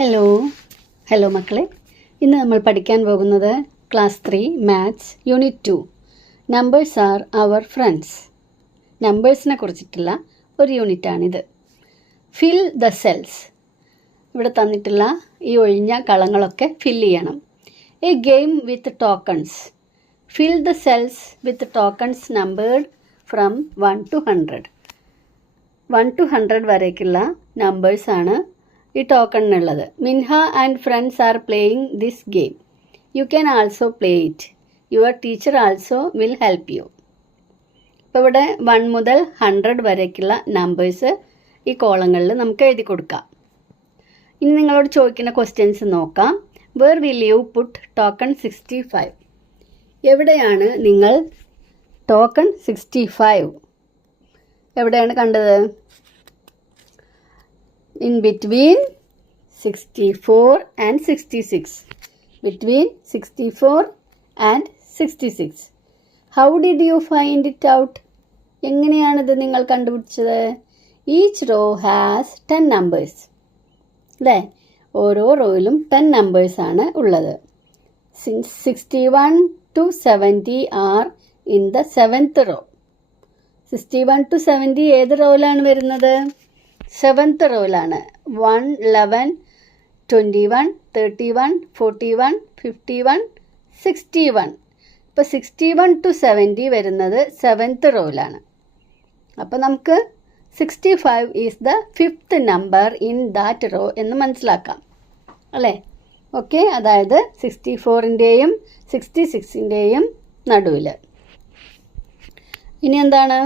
Hello മക്കളെ, ഇന്ന് നമ്മൾ പഠിക്കാൻ പോകുന്നത് class 3 maths unit 2 numbers are our friends. നമ്പേഴ്സിനെ കുറിച്ചിട്ടുള്ള ഒരു യൂണിറ്റാണിത്. ഫിൽ ദ സെൽസ്. ഇവിടെ തന്നിട്ടുള്ള ഈ ഒഴിഞ്ഞ കളങ്ങളൊക്കെ ഫില്ല് ചെയ്യണം. A game with tokens. Fill the cells with tokens numbered from 1 to 100. 1 to 100 വരേക്കുള്ള നമ്പേഴ്സാണ് ഈ ടോക്കണിനുള്ളത്. Minha and friends are playing this game. You can also play it. Your teacher also will help you. ഇപ്പോൾ ഇവിടെ 1 മുതൽ 100 വരേക്കുള്ള numbers ഈ കോളങ്ങളിൽ നമുക്ക് എഴുതി കൊടുക്കാം. ഇനി നിങ്ങളോട് ചോദിക്കുന്ന ക്വസ്റ്റ്യൻസ് നോക്കാം. Where will you put token 65? എവിടെയാണ് നിങ്ങൾ ടോക്കൺ 65 എവിടെയാണ് കണ്ടത്? In between 64 and 66. Between 64 and 66. How did you find it out? എങ്ങനെയാണിത് നിങ്ങൾ കണ്ടുപിടിച്ചത്? Each row has 10 numbers. അല്ലേ? ഓരോ റോയിലും 10 നമ്പേഴ്സ് ആണ് ഉള്ളത്. Since 61 to 70 are in the 7th row. 61 to 70 ഏത് റോയിലാണ് വരുന്നത്? 7th റോയിലാണ്. 1, 11, 21, 31, 41, 51, 61. ഇപ്പോൾ 61 to 70 വരുന്നത് 7th റോയിലാണ്. അപ്പോൾ നമുക്ക് 65 is the 5th number in that row എന്ന് മനസ്സിലാക്കാം, അല്ലേ? ഓക്കെ, അതായത് 64ൻ്റെയും 66ൻ്റെയും നടുവിൽ. ഇനി എന്താണ്?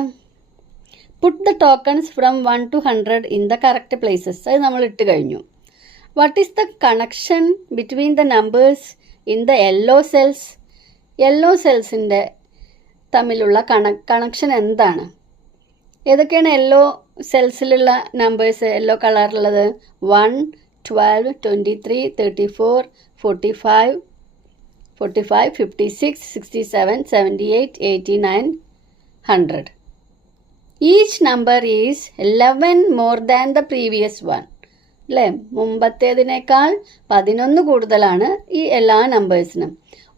Put the tokens from 1 to 100 in the correct places. അത് നമ്മൾ ഇട്ട് കഴിഞ്ഞു. What is the connection between the numbers in the yellow cells? Yellow സെൽസിൻ്റെ തമ്മിലുള്ള കണക്ഷൻ എന്താണ്? ഏതൊക്കെയാണ് യെല്ലോ സെൽസിലുള്ള നമ്പേഴ്സ്? യെല്ലോ കളറിലുള്ളത് 1, 12, 23, 34, 45, 56, 67, 78, 89, 100. Each number is 11 more than the previous one. അല്ലേ? മുമ്പത്തേതിനേക്കാൾ 11 കൂടുതലാണ് ഈ എല്ലാ നമ്പേഴ്സിനും.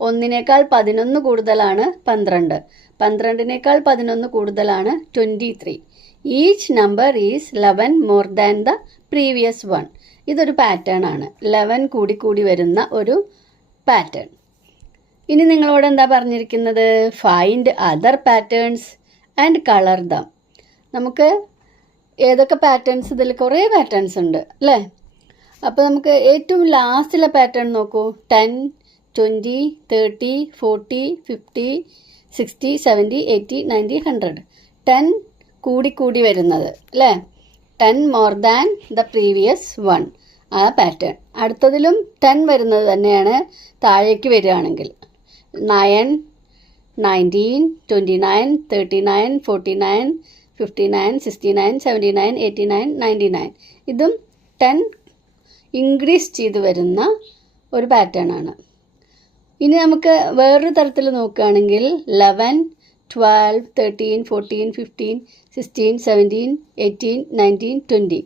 1-നേക്കാൾ 11 കൂടുതലാണ് 12. 12-നേക്കാൾ 11 കൂടുതലാണ് 23. Each number is 11 more than the previous one. ഇതൊരു പാറ്റേൺ ആണ്. 11 കൂടി വരുന്ന ഒരു പാറ്റേൺ. ഇനി നിങ്ങളോട് എന്താ പറഞ്ഞിരിക്കുന്നത്? Find other patterns and colour dum. നമുക്ക് ഏതൊക്കെ പാറ്റേൺസ്? ഇതിൽ കുറേ പാറ്റേൺസ് ഉണ്ട്, അല്ലേ? അപ്പോൾ നമുക്ക് ഏറ്റവും ലാസ്റ്റിലെ പാറ്റേൺ നോക്കൂ. 10, 20, 30, 40, 50, 60, 70, 80, 90, 100. 10 കൂടി വരുന്നത്, അല്ലേ? 10 more than the previous one, ആ പാറ്റേൺ. അടുത്തതിലും 10 വരുന്നത് തന്നെയാണ് താഴേക്ക് വരികയാണെങ്കിൽ. 9, 19, 29, 39, 49, 59, 69, 79, 89, 99. ഇതും 10 ഇൻക്രീസ് ചെയ്ത് വരുന്ന ഒരു പാറ്റേൺ ആണ്. ഇനി നമുക്ക് വേറൊരു തരത്തിൽ നോക്കുകയാണെങ്കിൽ 11, 12, 13, 14, 15, 16, 17, 18, 19, 20.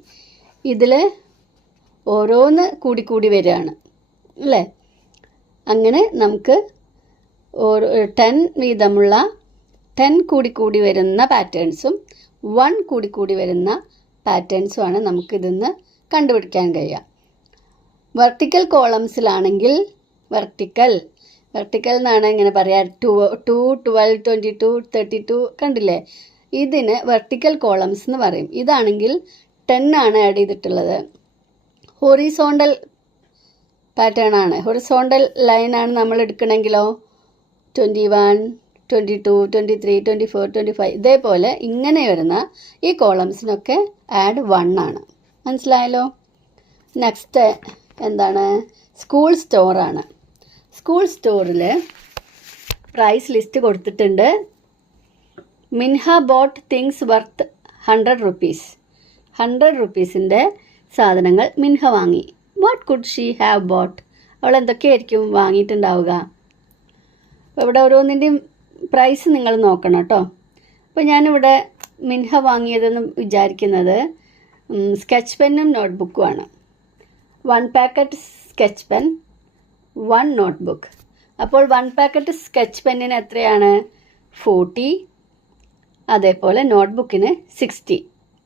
ഇതിൽ ഓരോന്ന് കൂടി വരികയാണ്, അല്ലേ? അങ്ങനെ നമുക്ക് 10 വീതമുള്ള 10 കൂടി വരുന്ന പാറ്റേൺസും 1 കൂടി വരുന്ന പാറ്റേൺസുമാണ് നമുക്കിതിന്ന് കണ്ടുപിടിക്കാൻ കഴിയുക. വെർട്ടിക്കൽ കോളംസിലാണെങ്കിൽ വെർട്ടിക്കൽ എന്നാണ് ഇങ്ങനെ പറയുക. 2, 12, 22, 32 കണ്ടില്ലേ? ഇതിന് വെർട്ടിക്കൽ കോളംസ് എന്ന് പറയും. ഇതാണെങ്കിൽ 10 ആണ് ആഡ് ചെയ്തിട്ടുള്ളത്. ഹൊറിസോണ്ടൽ പാറ്റേൺ ആണ്. ഹൊറിസോണ്ടൽ ലൈനാണ് നമ്മൾ എടുക്കണമെങ്കിലോ 21, 22, 23, 24, 25 ഇതേപോലെ ഇങ്ങനെ വരുന്ന ഈ കോളംസിനൊക്കെ ആഡ് 1 ആണ്. മനസ്സിലായല്ലോ? നെക്സ്റ്റ് എന്താണ്? സ്കൂൾ സ്റ്റോറാണ്. സ്കൂൾ സ്റ്റോറിൽ പ്രൈസ് ലിസ്റ്റ് കൊടുത്തിട്ടുണ്ട്. മിൻഹ ബോട്ട് തിങ്സ് വർത്ത് 100 rupees. 100 rupeesൻ്റെ സാധനങ്ങൾ മിൻഹ വാങ്ങി. What could she have bought? അവൾ എന്തൊക്കെയായിരിക്കും വാങ്ങിയിട്ടുണ്ടാവുക? അപ്പോൾ ഇവിടെ ഓരോന്നിൻ്റെയും പ്രൈസ് നിങ്ങൾ നോക്കണം കേട്ടോ. അപ്പോൾ ഞാനിവിടെ മിൻഹ വാങ്ങിയതെന്ന് വിചാരിക്കുന്നത് സ്കെച്ച് പെന്നും നോട്ട്ബുക്കുമാണ്. 1 പാക്കറ്റ് സ്കെച്ച് പെൻ, 1 നോട്ട്ബുക്ക്. അപ്പോൾ 1 പാക്കറ്റ് സ്കെച്ച് പെന്നിന് എത്രയാണ്? 40. അതേപോലെ നോട്ട്ബുക്കിന് 60.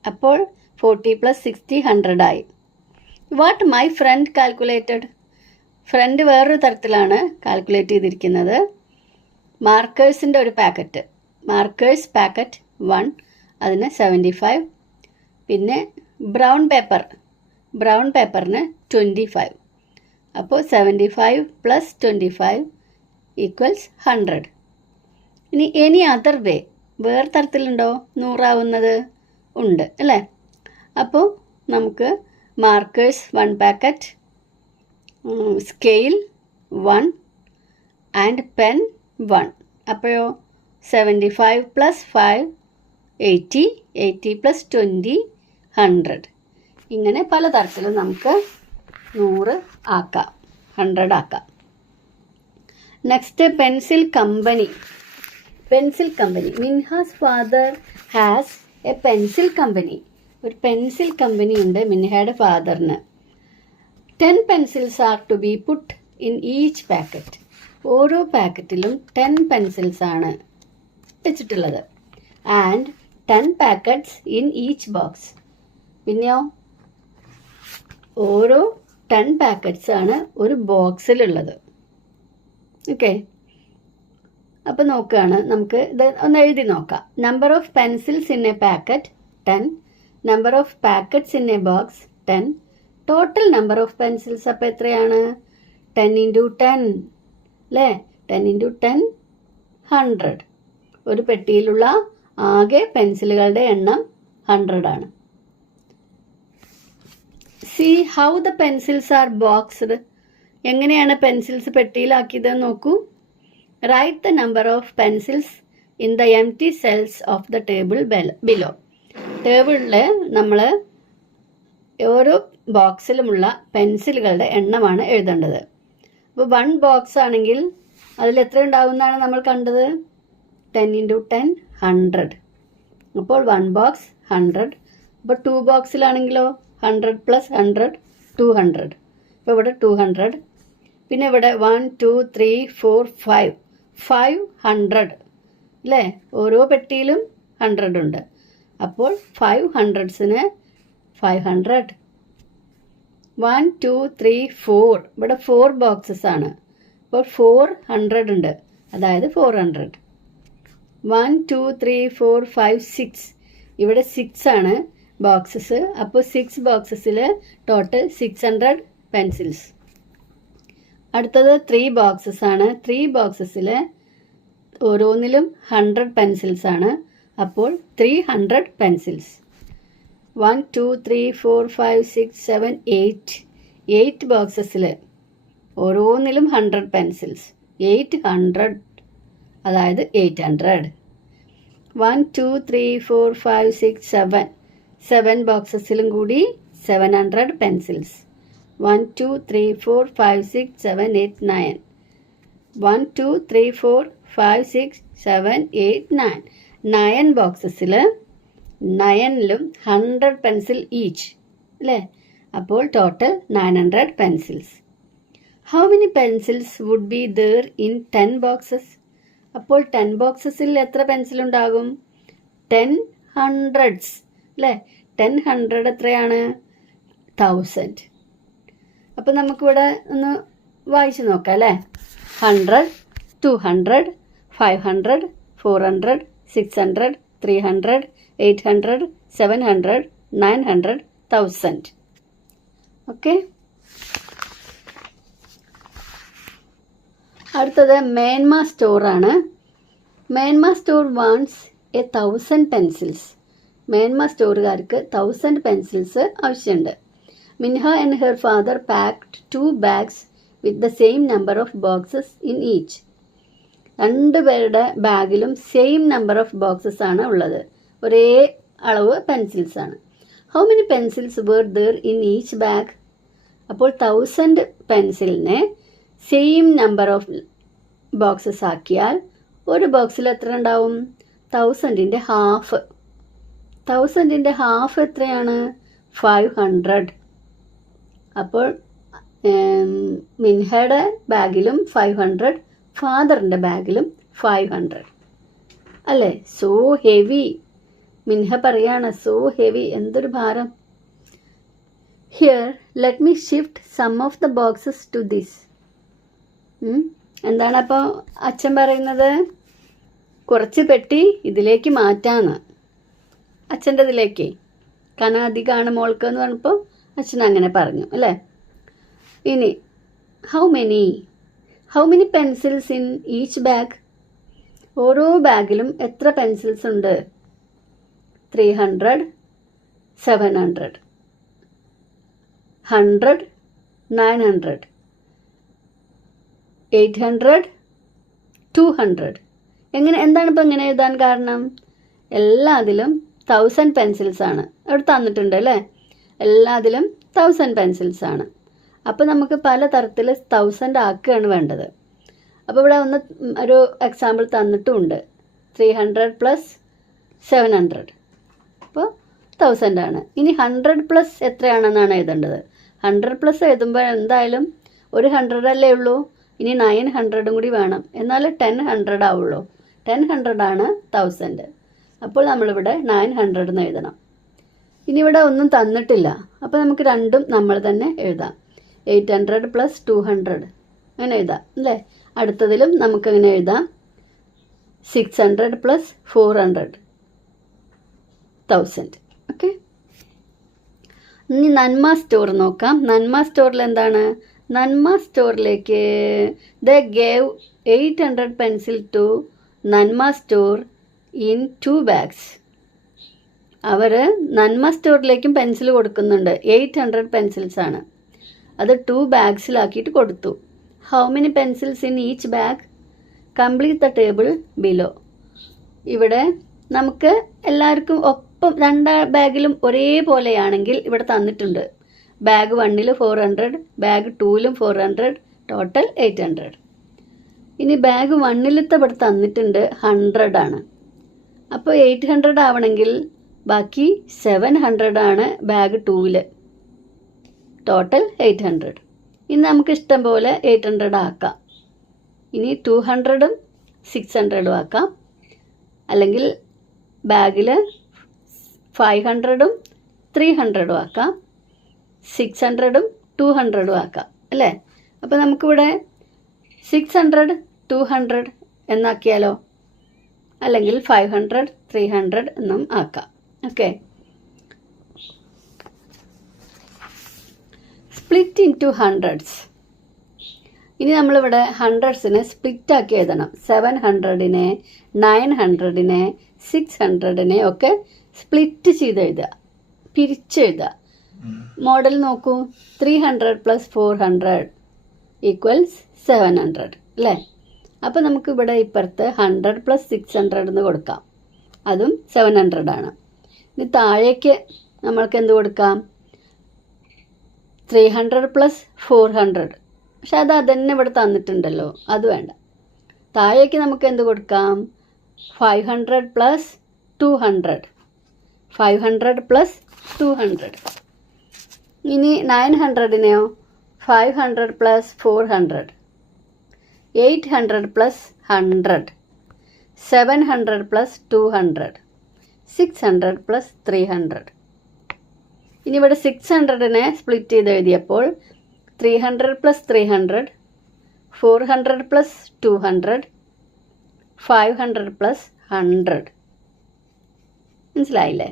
അപ്പോൾ 40 + 60 100 ആയി. What my friend calculated? Friend വേറൊരു തരത്തിലാണ് കാൽക്കുലേറ്റ് ചെയ്തിരിക്കുന്നത്. മാർക്കേഴ്സിൻ്റെ ഒരു പാക്കറ്റ്, മാർക്കേഴ്സ് പാക്കറ്റ് 1, അതിന് 75. പിന്നെ ബ്രൗൺ പേപ്പറിന് 25. അപ്പോൾ 75 + 25 = 100. ഇനി എനി അതർ വേ, വേറെ തരത്തിലുണ്ടോ 100 ആവുന്നത്? ഉണ്ട് അല്ലേ? അപ്പോൾ നമുക്ക് markers 1 packet, scale 1 and pen 1. അപ്പോഴോ 75 + 5 80, 80 + 20 100. ഇങ്ങനെ പലതരത്തിലും നമുക്ക് 100 ആക്കാം, 100 ആക്കാം. Next pencil company. Minha's father has a pencil company. ഒരു പെൻസിൽ കമ്പനി ഉണ്ട് മിൻഹയുടെ ഫാദറിന്. 10 pencils are to be put in each packet. ഓരോ പാക്കറ്റിലും 10 പെൻസിൽസ് ആണ് വെച്ചിട്ടുള്ളത്. ആൻഡ് 10 പാക്കറ്റ്സ് ഇൻ ഈച്ച് ബോക്സ്. പിന്നെയോ ഓരോ 10 പാക്കറ്റ്സ് ആണ് ഒരു ബോക്സിലുള്ളത്. ഓക്കെ, അപ്പോൾ നോക്കുകയാണ്, നമുക്ക് ഇത് ഒന്ന് എഴുതി നോക്കാം. Number of pencils in A packet 10, number of packets in A box 10, total number of pencils അപ്പോൾ എത്രയാണ്? 10 × 10 അല്ലേ? 10 × 10 100. ഒരു പെട്ടിയിലുള്ള ആകെ പെൻസിലുകളുടെ എണ്ണം 100 ആണ്. See how the pencils are boxed. എങ്ങനെയാണ് പെൻസിൽസ് പെട്ടിയിലാക്കിയത് നോക്കൂ. Write the number of pencils in the empty cells of the table below. ടേബിളിൽ നമ്മൾ ഓരോ ബോക്സിലുമുള്ള പെൻസിലുകളുടെ എണ്ണമാണ് എഴുതേണ്ടത്. അപ്പോൾ 1 ബോക്സ് ആണെങ്കിൽ അതിൽ എത്ര ഉണ്ടാവുമെന്നാണ് നമ്മൾ കണ്ടത്? 10 × 10 100. അപ്പോൾ 1 ബോക്സ് 100. അപ്പോൾ 2 ബോക്സിലാണെങ്കിലോ 100 + 100 200. അപ്പോൾ ഇവിടെ 200. പിന്നെ ഇവിടെ 1 2 3 4 500 അല്ലേ? ഓരോ പെട്ടിയിലും 100 ഉണ്ട്. അപ്പോൾ 500ന് 500. 1 2 3 4 ഇവിടെ 4 ബോക്സസ് ആണ്. അപ്പോൾ 400 ഉണ്ട്, അതായത് 400. 1 2 3 4 5 6 ഇവിടെ 6 ആണ് ബോക്സസ്. അപ്പോൾ 6 ബോക്സസിൽ ടോട്ടൽ 600 പെൻസിൽസ്. അടുത്തത് 3 ബോക്സസ് ആണ്. 3 ബോക്സസിൽ ഓരോന്നിലും 100 പെൻസിൽസ് ആണ്. അപ്പോൾ 300 പെൻസിൽസ്. 1 2 3 4 5 6 7 8 ബോക്സസിൽ ഓരോന്നിലും 100 പെൻസിൽസ്. 800 അതായത് 800. 1 2 3 4 5 6 7 ബോക്സസിലും കൂടി 700 പെൻസിൽസ്. 1 2 3 4 5 6 7 8 9. 1 2 3 4 5 6 7 8 9. 9 ബോക്സസിൽ 9ലും 100 പെൻസിൽ ഈച്ച് അല്ലേ? അപ്പോൾ total 900 pencils. How many pencils would be there in 10 boxes? അപ്പോൾ 10 ബോക്സസിൽ എത്ര പെൻസിൽ ഉണ്ടാകും? 10 ഹൺഡ്രഡ്സ് അല്ലേ? 10 100 എത്രയാണ്? 1000. അപ്പോൾ നമുക്കിവിടെ ഒന്ന് വായിച്ച് നോക്കാം അല്ലേ? 100 200 500 400 600 300 800 700 900 1000. ഓക്കെ, അടുത്തത് മേന്മ സ്റ്റോറാണ്. മേന്മ സ്റ്റോർ വാണ്ട്സ് 1000 പെൻസിൽസ്. മേന്മ സ്റ്റോറുകാർക്ക് 1000 പെൻസിൽസ് ആവശ്യമുണ്ട്. Minha and her father packed 2 bags with the same number of boxes in each. 2 പേരുടെ ബാഗിലും സെയിം നമ്പർ ഓഫ് ബോക്സസ് ആണ് ഉള്ളത്. ഒരേ അളവ് പെൻസിൽസ് ആണ്. How many pencils were there in each bag? അപ്പോൾ 1000 പെൻസിലിനെ സെയിം നമ്പർ ഓഫ് ബോക്സസ് ആക്കിയാൽ ഒരു ബോക്സിൽ എത്ര ഉണ്ടാവും? 1000ൻ്റെ ഹാഫ്. 1000ൻ്റെ ഹാഫ് എത്രയാണ്? 500. അപ്പോൾ മിൻഹയുടെ ബാഗിലും 500, ഫാദറിൻ്റെ ബാഗിലും 500 അല്ലേ? So heavy. മിൻഹ പറയാണ് സോ ഹെവി, എന്തൊരു ഭാരം. Here let me shift some of the boxes to this. എന്താണ് അപ്പോൾ അച്ഛൻ പറയുന്നത്? കുറച്ച് പെട്ടി ഇതിലേക്ക് മാറ്റാന്ന്, അച്ഛൻ്റെ ഇതിലേക്ക്. കാരണം അധികമാണ് മോൾക്ക് എന്ന് പറഞ്ഞപ്പോൾ അച്ഛൻ അങ്ങനെ പറഞ്ഞു അല്ലേ? ഇനി how many pencils in each bag? ഓരോ ബാഗിലും എത്ര പെൻസിൽസ് ഉണ്ട്? 300, 700, 100, 900, 800, 200. എന്താണ് ഇപ്പോൾ ഇങ്ങനെ എഴുതാൻ കാരണം? എല്ലാത്തിലും 1000 പെൻസിൽസ് ആണ് അവിടെ തന്നിട്ടുണ്ട് അല്ലേ? എല്ലാത്തിലും 1000 പെൻസിൽസ് ആണ്. അപ്പോൾ നമുക്ക് പല തരത്തിൽ 1000 ആക്കുകയാണ് വേണ്ടത്. അപ്പോൾ ഇവിടെ ഒന്ന് ഒരു എക്സാമ്പിൾ തന്നിട്ടുമുണ്ട്. 300 + 700 അപ്പോൾ 1000 ആണ്. ഇനി 100 പ്ലസ് എത്രയാണെന്നാണ് എഴുതേണ്ടത്. 100 പ്ലസ് എഴുതുമ്പോൾ എന്തായാലും ഒരു 100 അല്ലേ ഉള്ളൂ. ഇനി 900 കൂടി വേണം, എന്നാൽ 1000 ആവുള്ളൂ. 1000 ആണ് 1000. അപ്പോൾ നമ്മളിവിടെ 900 എന്ന് എഴുതണം. ഇനി ഇവിടെ ഒന്നും തന്നിട്ടില്ല, അപ്പോൾ നമുക്ക് രണ്ടും നമ്മൾ തന്നെ എഴുതാം. 800 + 200 അങ്ങനെ എഴുതാം അല്ലേ? അടുത്തതിലും നമുക്കങ്ങനെ എഴുതാം. 600 + 400, 1000. ഓക്കെ. ഇനി നന്മ സ്റ്റോർ നോക്കാം. നന്മ സ്റ്റോറിൽ എന്താണ്? നന്മ സ്റ്റോറിലേക്ക് ദേ ഗേവ് 800 പെൻസിൽ ടു നന്മ സ്റ്റോർ ഇൻ 2 ബാഗ്സ്. അവർ നന്മ സ്റ്റോറിലേക്കും പെൻസിൽ കൊടുക്കുന്നുണ്ട്. 800 പെൻസിൽസ് ആണ്. അത് 2 ബാഗ്സിലാക്കിയിട്ട് കൊടുത്തു. How many pencils in each bag? Complete the table below. ഇവിടെ നമുക്ക് എല്ലാവർക്കും ഒപ്പം 2 ബാഗിലും ഒരേപോലെയാണെങ്കിൽ ഇവിടെ തന്നിട്ടുണ്ട്. ബാഗ് 1ൽ 400, ബാഗ് 2ലും 400, ടോട്ടൽ 800. ഇനി ബാഗ് 1ലത്തെ ഇവിടെ തന്നിട്ടുണ്ട് 100 ആണ്. അപ്പോൾ 800 ആവണമെങ്കിൽ ബാക്കി 700 ആണ് ബാഗ് 2ൽ, ടോട്ടൽ 800. ഇനി നമുക്ക് ഇഷ്ടം പോലെ 800 ആക്കാം. ഇനി 200ഉം 600ഉം ആക്കാം. അല്ലെങ്കിൽ ബാഗിൽ 500ഉം 300ഉം ആക്കാം. 600ഉം 200ഉം ആക്കാം അല്ലേ? അപ്പോൾ നമുക്കിവിടെ 600, 200 എന്നാക്കിയാലോ? അല്ലെങ്കിൽ 500, 300 എന്നും ആക്കാം. Okay. Split in to hundreds. ഇനി നമ്മളിവിടെ ഹൺഡ്രഡ്സിനെ സ്പ്ലിറ്റ് ആക്കി എഴുതണം. 700നെ, 900നെ, 600നെ ഒക്കെ സ്പ്ലിറ്റ് ചെയ്ത് എഴുതുക, പിരിച്ചെഴുതുക. മോഡൽ നോക്കൂ. 300 + 400 = 700 അല്ലേ? അപ്പോൾ നമുക്കിവിടെ ഇപ്പുറത്ത് 100 + 600 എന്ന് കൊടുക്കാം. അതും 700 ആണ്. ഇനി താഴേക്ക് നമ്മൾക്ക് എന്ത് കൊടുക്കാം? 300 + 400. പക്ഷെ അത് തന്നെ ഇവിടെ തന്നിട്ടുണ്ടല്ലോ, അത് വേണ്ട. താഴേക്ക് നമുക്ക് എന്ത് കൊടുക്കാം? 500 + 200. 500 + 200. ഇനി 900നെയോ? 500 + 400, 800 + 100, 700 + 200, 600 + 300. ഇനി ഇവിടെ 600നെ സ്പ്ലിറ്റ് ചെയ്ത് എഴുതിയപ്പോൾ 300 + 300, 400 + 200, 500 + 100. മനസ്സിലായില്ലേ?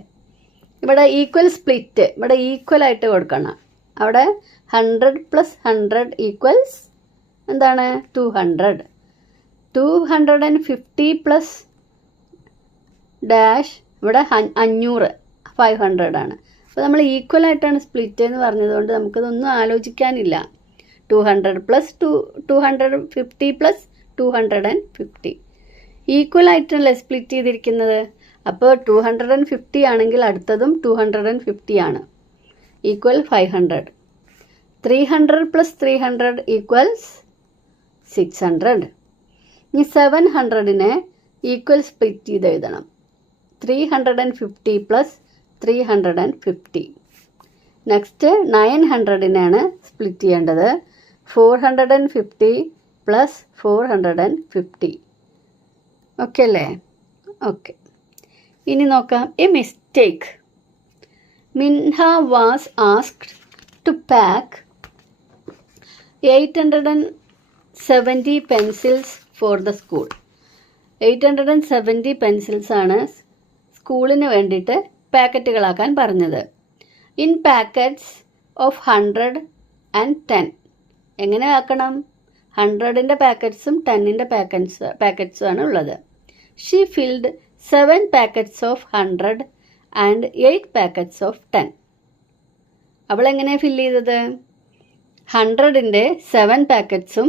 ഇവിടെ ഈക്വൽ സ്പ്ലിറ്റ് ഇവിടെ ഈക്വൽ ആയിട്ട് കൊടുക്കണം. അവിടെ 100 + 100 = എന്താണ്? 200. 250 + ഡാഷ് ഇവിടെ 500, 500 ആണ്. അപ്പോൾ നമ്മൾ ഈക്വൽ ആയിട്ടാണ് സ്പ്ലിറ്റ് എന്ന് പറഞ്ഞതുകൊണ്ട് നമുക്കിതൊന്നും ആലോചിക്കാനില്ല. 200 + 250 + 250 ഈക്വൽ ആയിട്ടല്ലേ സ്പ്ലിറ്റ് ചെയ്തിരിക്കുന്നത്. അപ്പോൾ 250 ആണെങ്കിൽ അടുത്തതും 250 ആണ്. ഈക്വൽ 500. 300 + 300 = 600. ഇനി 700നെ ഈക്വൽ സ്പ്ലിറ്റ് ചെയ്ത് എഴുതണം. 350 + 350. നെക്സ്റ്റ് 900-നെയാണ് സ്പ്ലിറ്റ് ചെയ്യേണ്ടത്. 450 പ്ലസ് 450. ഓക്കെ അല്ലേ? ഓക്കെ. ഇനി നോക്കാം. A mistake. Minha was asked to pack 870 pencils for the school. 870 പെൻസിൽസാണ് സ്കൂളിന് വേണ്ടിയിട്ട് പാക്കറ്റുകളാക്കാൻ പറഞ്ഞത്. In packets of 100 and 10. എങ്ങനെ ആക്കണം? 100-ൻ്റെ പാക്കറ്റ്സും 10-ൻ്റെ പാക്കറ്റ്സും ആണ് ഉള്ളത്. She filled 7 packets of 100 and 8 packets of 10. അവൾ എങ്ങനെ ഫില്ല് ചെയ്തത്? 100-ൻ്റെ 7 പാക്കറ്റ്സും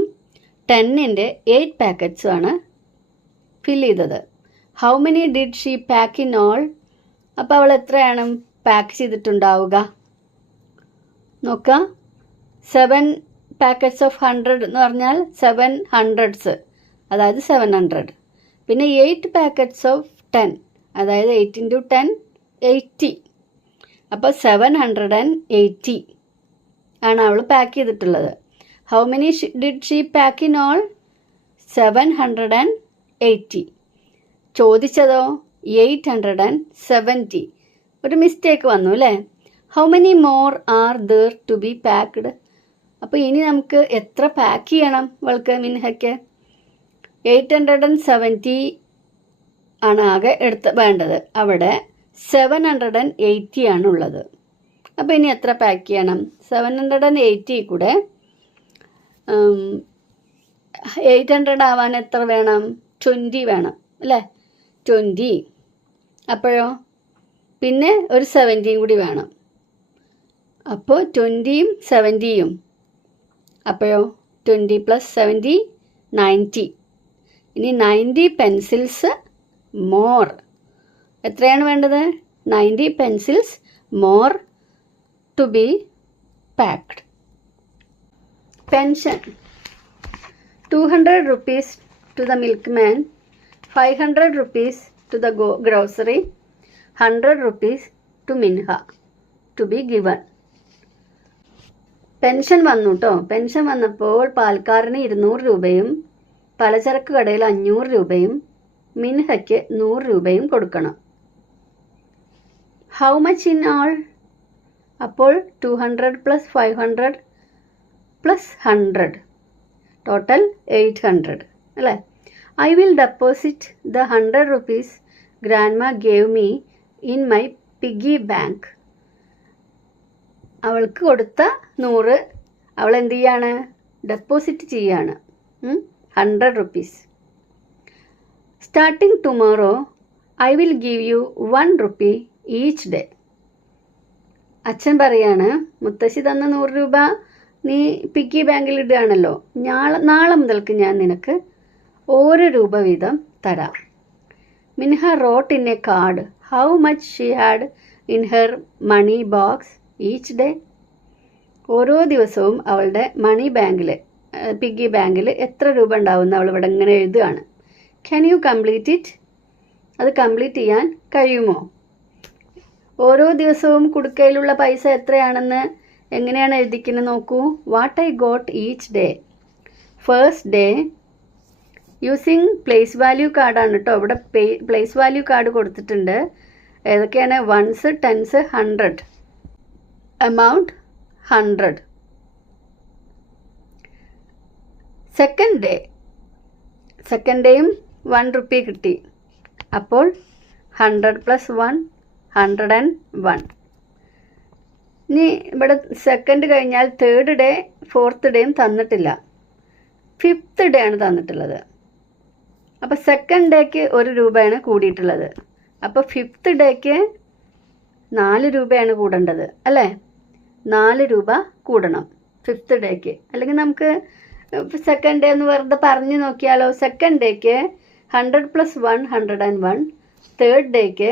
10-ൻ്റെ 8 പാക്കറ്റ്സും ആണ് ഫില്ല് ചെയ്തത്. How many did she pack in all? അപ്പോൾ അവൾ എത്രയാണ് പാക്ക് ചെയ്തിട്ടുണ്ടാവുക? നോക്കാം. 7 പാക്കറ്റ്സ് ഓഫ് 100 എന്ന് പറഞ്ഞാൽ 7 hundreds, അതായത് 700. പിന്നെ 8 പാക്കറ്റ്സ് ഓഫ് 10, അതായത് 8 into 10 80. അപ്പോൾ 780 ആണ് അവൾ പാക്ക് ചെയ്തിട്ടുള്ളത്. How many did she pack in all? 780. ചോദിച്ചതോ 870. ഒരു മിസ്റ്റേക്ക് വന്നു അല്ലേ? How many more are there to be packed? അപ്പോൾ ഇനി നമുക്ക് എത്ര പാക്ക് ചെയ്യണം അവൾക്ക്, മിൻഹയ്ക്ക്? 870 ആണ് ആകെ വേണ്ടത്. അവിടെ 780 ആണ് ഉള്ളത്. അപ്പോൾ ഇനി എത്ര പാക്ക് ചെയ്യണം? 780 കൂടെ 800 ആവാൻ എത്ര വേണം? 20 വേണം അല്ലേ? 20. അപ്പോഴോ പിന്നെ ഒരു 70 കൂടി വേണം. അപ്പോൾ 20-യും 70-യും. അപ്പോഴോ 20 + 70 90. ഇനി 90 പെൻസിൽസ് മോർ. എത്രയാണ് വേണ്ടത്? 90 pencils more to be packed. Pension. 200 rupees to the milkman, 500 rupees to the grocery, 100 rupees to Minha to be given. Pension വന്നു കേട്ടോ. പെൻഷൻ വന്നപ്പോൾ പാൽക്കാരന് 200 രൂപയും പലചരക്ക് കടയിൽ 500 രൂപയും മിൻഹയ്ക്ക് 100 രൂപയും കൊടുക്കണം. How much in all? അപ്പോൾ 200 + 500 + 100, ടോട്ടൽ 800 അല്ലേ? I will deposit the 100 rupees grandma gave me in my piggy bank. അവൾക്ക് കൊടുത്ത 100 അവൾ എന്ത് ചെയ്യാണ്? ഡെപ്പോസിറ്റ് ചെയ്യാണ്. 100 rupees. Starting tomorrow I will give you 1 rupee each day. അച്ഛൻ പറയാണ്, മുത്തശ്ശി തന്ന 100 രൂപ നീ പിഗ്ഗി ബാങ്കിൽ ഇടുകയാണല്ലോ, നാളെ മുതൽക്ക് ഞാൻ നിനക്ക് 1 രൂപ വീതം തരാം. Minha wrote in a card how much she had in her money box each day. ഓരോ ദിവസവും അവളുടെ മണി ബാങ്കിൽ, പിഗ്ഗി ബാങ്കിൽ എത്ര രൂപ ഉണ്ടാവുമെന്ന് അവൾ ഇവിടെ ഇങ്ങനെ എഴുതുകയാണ്. Can you complete it? അത് കംപ്ലീറ്റ് ചെയ്യാൻ കഴിയുമോ? ഓരോ ദിവസവും കുടുക്കയിലുള്ള പൈസ എത്രയാണെന്ന് എങ്ങനെയാണ് എഴുതിക്കുന്നത് നോക്കൂ. What I got each day. First day using place value കാർഡാണ് കേട്ടോ. ഇവിടെ പ്ലേസ് വാല്യൂ കാർഡ് കൊടുത്തിട്ടുണ്ട്. ഏതൊക്കെയാണ്? 1s, 10s, 100. Amount 100. Second ഡേയും 1 rupee കിട്ടി. അപ്പോൾ 100 + 1 101. ഇനി ഇവിടെ സെക്കൻഡ് കഴിഞ്ഞാൽ തേർഡ് ഡേ, ഫോർത്ത് ഡേയും തന്നിട്ടില്ല. 5th ഡേ ആണ് തന്നിട്ടുള്ളത്. അപ്പോൾ സെക്കൻഡ് ഡേക്ക് 1 രൂപയാണ് കൂടിയിട്ടുള്ളത്. അപ്പോൾ 5th ഡേക്ക് 4 രൂപയാണ് കൂടേണ്ടത് അല്ലേ? 4 രൂപ കൂടണം 5th ഡേക്ക്. അല്ലെങ്കിൽ നമുക്ക് സെക്കൻഡ് ഡേ എന്ന് വെറുതെ പറഞ്ഞു നോക്കിയാലോ. സെക്കൻഡ് ഡേക്ക് 100 + 1 101. തേർഡ് ഡേക്ക്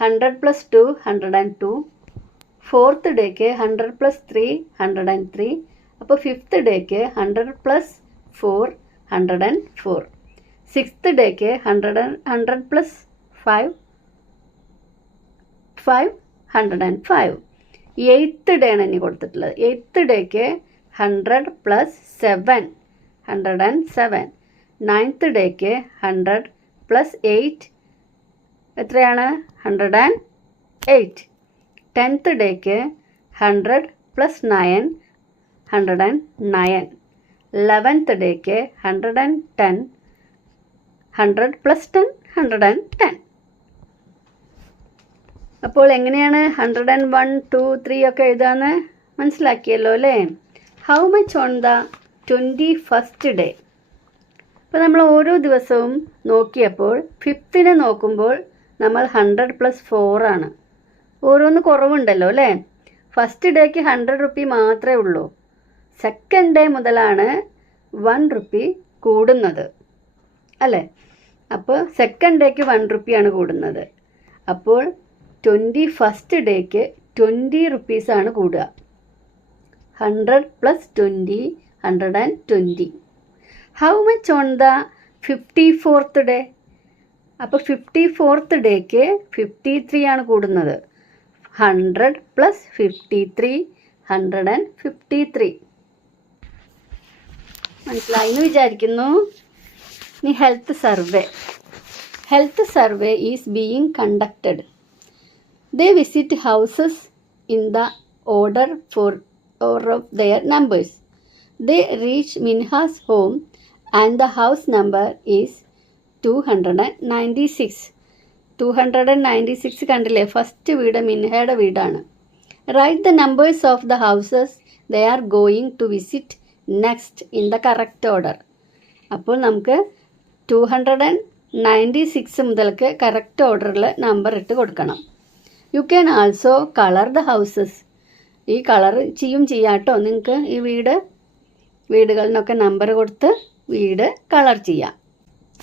100 + 2 102. ഫോർത്ത് ഡേക്ക് 100 + 3 103. അപ്പോൾ 5th ഡേക്ക് 100 + 4 104. 6th ഡേക്ക് 100 + 5 105. 8th ഡേ ആണ് ഇനി കൊടുത്തിട്ടുള്ളത്. 8th ഡേക്ക് 100 + 7 107. 9th ഡേക്ക് 100 + 8 എത്രയാണ്? 108. 10th ഡേക്ക് 100 + 9 109. 11th ഡേക്ക് 110 100 + 10 110. അപ്പോൾ എങ്ങനെയാണ് 101, 2, 3 ഒക്കെ എഴുതാന്ന് മനസ്സിലാക്കിയല്ലോ അല്ലേ? How much on the 21st day? അപ്പോൾ നമ്മൾ ഓരോ ദിവസവും നോക്കിയപ്പോൾ 5th നോക്കുമ്പോൾ നമ്മൾ 100 + 4 ആണ്. ഓരോന്ന് കുറവുണ്ടല്ലോ അല്ലേ? ഫസ്റ്റ് ഡേക്ക് 100 റുപ്പി മാത്രമേ ഉള്ളൂ. സെക്കൻഡ് ഡേ മുതലാണ് 1 റുപ്പി കൂടുന്നത് അല്ലേ? അപ്പോൾ സെക്കൻഡ് ഡേക്ക് 1 റുപ്പിയാണ് കൂടുന്നത്. അപ്പോൾ 21st ഡേക്ക് 20 റുപ്പീസാണ് കൂടുക. 100 + 20 120. How much on the 54th day? അപ്പോൾ 54th ഡേക്ക് 53 ആണ് കൂടുന്നത്. 100 + 53 153. മനസ്സിലായി എന്ന് വിചാരിക്കുന്നു. ഇനി health survey. Health survey is being conducted. They visit houses in the order of their numbers. They reach Minha's home and the house number is 296. 296 കണ്ടില്ലേ? First വീട് മിൻഹയുടെ വീടാണ്. Write the numbers of the houses they are going to visit next in the correct order. അപ്പോൾ നമുക്ക് 296 മുതൽക്ക് correct ഓർഡറിൽ number ഇട്ട് കൊടുക്കണം. U can also colour the houses. ഈ കളർ ചെയ്യാട്ടോ. നിങ്ങൾക്ക് ഈ വീടുകളിനൊക്കെ നമ്പർ കൊടുത്ത് വീട് കളർ ചെയ്യാം.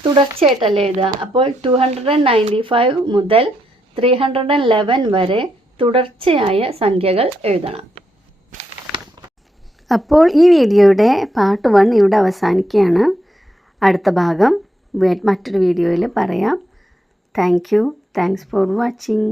തുടർച്ചയായിട്ടല്ലേ എഴുതുക. അപ്പോൾ 295 മുതൽ 311 വരെ തുടർച്ചയായ സംഖ്യകൾ എഴുതണം. അപ്പോൾ ഈ വീഡിയോയുടെ പാർട്ട് 1 ഇവിടെ അവസാനിക്കുകയാണ്. അടുത്ത ഭാഗം മറ്റൊരു വീഡിയോയിൽ പറയാം. Thanks for watching.